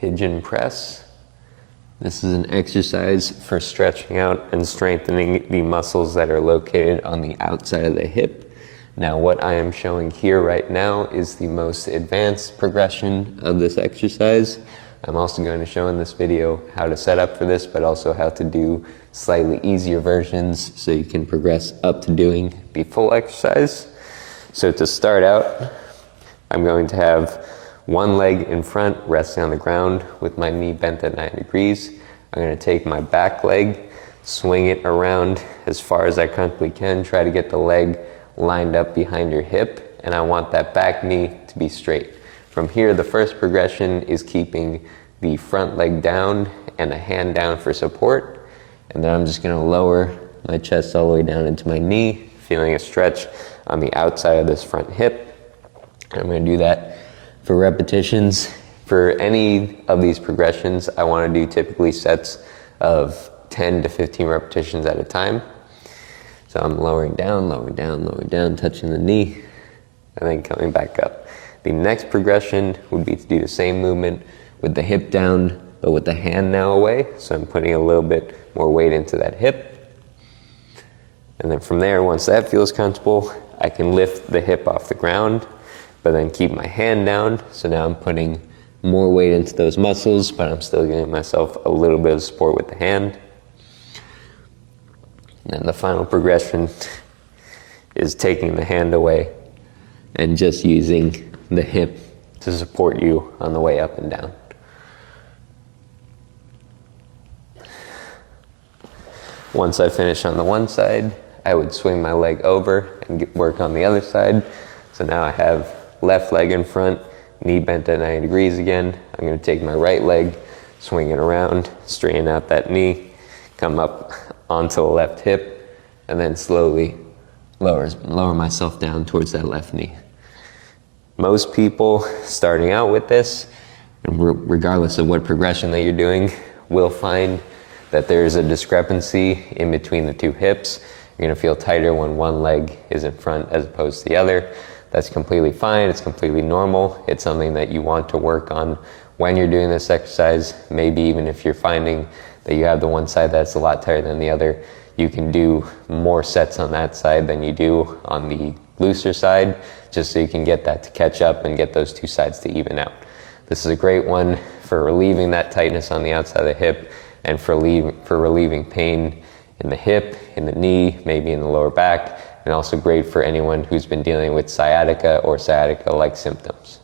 Pigeon Press. This is an exercise for stretching out and strengthening the muscles that are located on the outside of the hip. Now, what I am showing here right now is the most advanced progression of this exercise. I'm also going to show in this video how to set up for this, but also how to do slightly easier versions so you can progress up to doing the full exercise. So to start out, I'm going to have one leg in front resting on the ground with my knee bent at 90 degrees. I'm going to take my back leg, swing it around as far as I comfortably can, try to get the leg lined up behind your hip, and I want that back knee to be straight. From here, the first progression is keeping the front leg down and a hand down for support, and then I'm just going to lower my chest all the way down into my knee, feeling a stretch on the outside of this front hip. And I'm going to do that for repetitions. For any of these progressions, I want to do typically sets of 10 to 15 repetitions at a time. So I'm lowering down, touching the knee, and then coming back up. The next progression would be to do the same movement with the hip down, but with the hand now away. So I'm putting a little bit more weight into that hip. And then from there, once that feels comfortable, I can lift the hip off the ground, but then keep my hand down. So now I'm putting more weight into those muscles, but I'm still giving myself a little bit of support with the hand. And then the final progression is taking the hand away and just using the hip to support you on the way up and down. Once I finish on the one side, I would swing my leg over and work on the other side. So now I have left leg in front, knee bent at 90 degrees again. I'm going to take my right leg, swing it around, straighten out that knee, come up onto the left hip, and then slowly lower myself down towards that left knee. Most people starting out with this, regardless of what progression that you're doing, will find that there's a discrepancy in between the two hips. You're going to feel tighter when one leg is in front as opposed to the other. That's completely fine. It's completely normal. It's something that you want to work on when you're doing this exercise. Maybe even if you're finding that you have the one side that's a lot tighter than the other, you can do more sets on that side than you do on the looser side, just so you can get that to catch up and get those two sides to even out. This is a great one for relieving that tightness on the outside of the hip and for relieving pain in the hip, in the knee, maybe in the lower back, and also great for anyone who's been dealing with sciatica or sciatica-like symptoms.